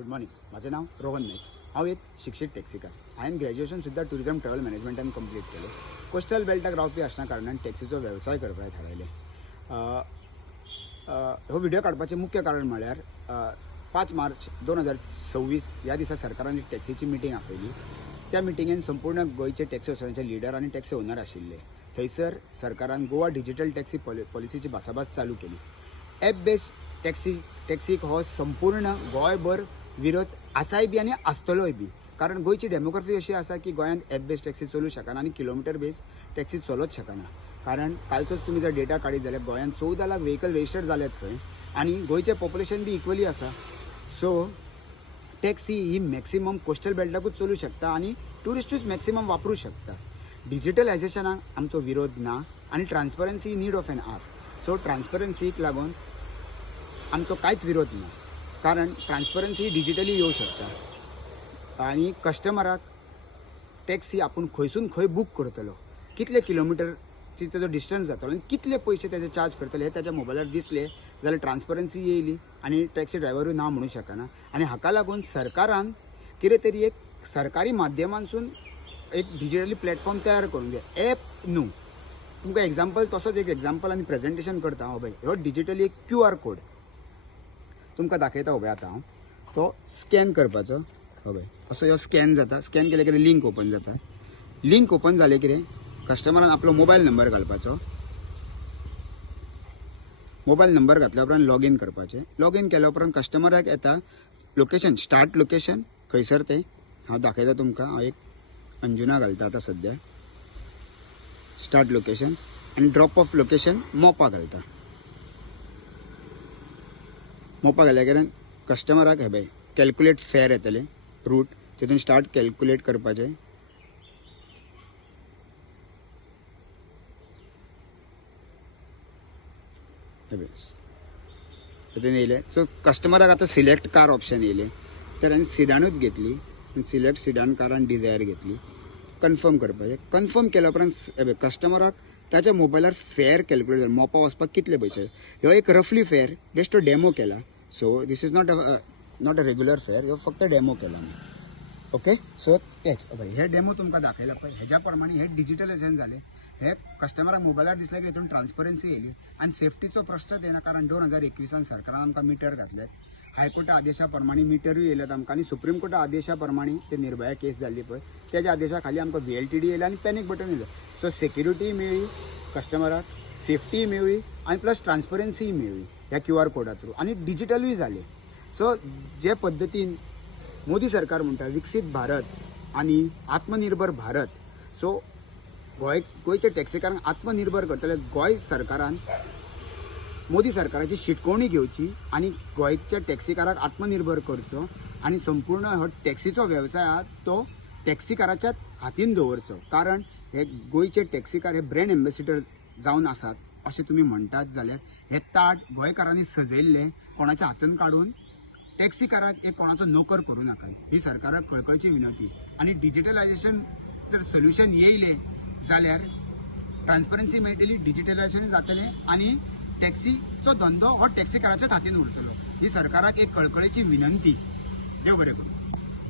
Good morning. माझे नाव रोहन नाईक. हांव एक शिक्षीत टॅक्सीकार. हांवें ग्रॅज्युएशन सुद्दां टुरिजम ट्रॅव्हल मॅनेजमेंटान कंप्लीट केलें. कोस्टल बेल्टाक रावपी आसना कारणान टॅक्सीचो वेवसाय करपाक थारायलें. हो व्हिडिओ काडपाचें मुख्य कारण म्हळ्यार 5 मार्च 2026 ह्या दिसा सरकारान एक टॅक्सीची मिटींग आपयली. त्या मिटींगेन संपूर्ण गोंयचे टॅक्सी असोसिएशनाचे लिडर आनी टॅक्सी ओनर आशिल्ले. थंयसर सरकारान गोवा डिजिटल टॅक्सी पॉलिसीची भासाभास चालू केली. एप बेस्ड टॅक्सीक हो संपूर्ण गोंयभर विरोध आसाय बी आनी आसतलोय बी. कारण गोंयची डेमोग्राफी अशी आसा की गोंयांत एप बेस्ड टॅक्सी चलूं शकना आनी किलोमिटर बेस्ड टॅक्सी चलोच शकना. कारण कालचोच तुमी जर डेटा काडीत जाल्यार गोंयांत 14 लाख व्हेकल रजिस्टर्ड जाल्यात थंय आनी गोंयचें पॉप्युलेशन बी इक्वली आसा. सो टॅक्सी ही मॅक्सिमम कोस्टल बेल्टाकूच चलू शकता आनी ट्युरिस्टूच मॅक्सिमम वापरूं शकता. डिजिटलायझेशनाक आमचो विरोध ना आनी transparency need of an hour. So ट्रान्सपरन्सीक लागून आमचो कांयच विरोध ना. कारण ट्रान्सपरन्सी डिजिटली येवं शकता आनी कस्टमराक टॅक्सी आपूण खंयसून खंय बूक करतलो, कितले किलोमिटरची तेजो डिस्टन्स जातलो आनी कितले पयशे तेजे चार्ज करतले हे ताच्या मोबायलार दिसले जाल्यार ट्रान्सपरन्सी येयली आनी टॅक्सी ड्रायव्हरूय ना म्हणूं शकना. आनी हाका लागून सरकारान कितें तरी एक सरकारी माध्यमांसून एक डिजिटली प्लॅटफॉर्म तयार करून दिया. एप न्हू. तुमकां एग्जाम्पल तसोच एक एग्जाम्पल आनी प्रेजेंटेशन करता हांव पळय. हो डिजिटली एक QR कोड तुमकां दाखयता पळय. आतां हांव तो स्कॅन करपाचो. पळय असो ह्यो स्कॅन जाता. स्कॅन केले कितें लिंक ओपन जाता. लिंक ओपन जाले कितें कस्टमरान आपलो मोबायल नंबर घालपाचो. मोबायल नंबर घातल्या उपरांत लॉगीन करपाचें. लॉगीन केल्या उपरांत कस्टमराक येता लोकेशन, स्टार्ट लोकेशन खंयसर तें हांव दाखयता तुमकां. हांव एक अंजुना घालता आतां सद्या. स्टार्ट लोकेशन आनी ड्रॉप ऑफ लोकेशन मोपा घालता. मोपा घाल्या कारण कस्टमराक हे पळय कॅल्क्युलेट फेअर येतले रूट. तितून स्टार्ट कॅल्क्युलेट करपाचें. तितून येयले. सो कस्टमराक आतां सिलेक्ट कार ऑप्शन येयले. तर हांवें सिडानूच घेतली. सिलेक्ट सिडान कारान डिझायर घेतली. कन्फर्म करपाचें. कन्फर्म केल्या उपरांत कस्टमराक ताच्या मोबायलार फेअर कॅल्क्युलेट जाता. मोपा वचपाक कितले पयशे. ह्यो एक रफली फेअर बेस्ट डेमो केला. So this is not a regular fair. ह्यो फक्त डेमो केला. ओके. सो तेच हे डेमो तुमकां दाखयला पळय. हेज्या प्रमाणे हे डिजिटलायझेशन जालें. हे कस्टमराक मोबायलार दिसलें की हितून ट्रान्सपरन्सी येयली आनी सेफ्टीचो प्रश्न येना. कारण 2021 सरकारान आमकां मिटर घातले. हायकोर्टा आदेशा प्रमाणे मिटरूय येयल्यात आमकां आनी सुप्रीम कोर्टा आदेशा प्रमाणे ते निर्भया केस जाल्ली पळय तेज्या आदेशा खाली आमकां VLTD येयला आनी पॅनीक बटन येयलें. सो सेक्युरिटी मेळ्ळी कस्टमराक, सेफ्टी मेळ्ळी आनी प्लस ट्रान्सपरन्सीय मेळ्ळी ह्या QR कोडा थ्रू आनी डिजिटलूय जालें. सो जे पद्दतीन मोदी सरकार म्हणटा विकसीत भारत आनी आत्मनिर्भर भारत. सो गोंयच्या टॅक्सीकारांक आत्मनिर्भर करतले. गोंय सरकारान मोदी सरकाराची शिटकोवणी घेवची आनी गोंयच्या टॅक्सीकाराक आत्मनिर्भर करचो आनी संपूर्ण हो टॅक्सीचो वेवसाय आहा तो टॅक्सीकाराच्याच हातीन दवरचो. कारण हे गोंयचे टॅक्सीकार हे ब्रँड एम्बेसिडर जावन आसात अशें तुमी म्हणटात जाल्यार हे ताट गोंयकारांनी सजयल्ले कोणाच्या हातान काडून टॅक्सीकाराक एक कोणाचो नोकर करूं नाका. ही सरकाराक कळकळची विनंती. आनी डिजिटलायझेशन जर सोल्युशन येयलें जाल्यार ट्रान्सपरन्सी मेळटली, डिजिटलायझेशन जातलें आनी टॅक्सीचो धंदो हो टॅक्सीकाराच्याच हातीन उरतलो. ही सरकाराक एक कळकळीची विनंती. देव बरें करूं.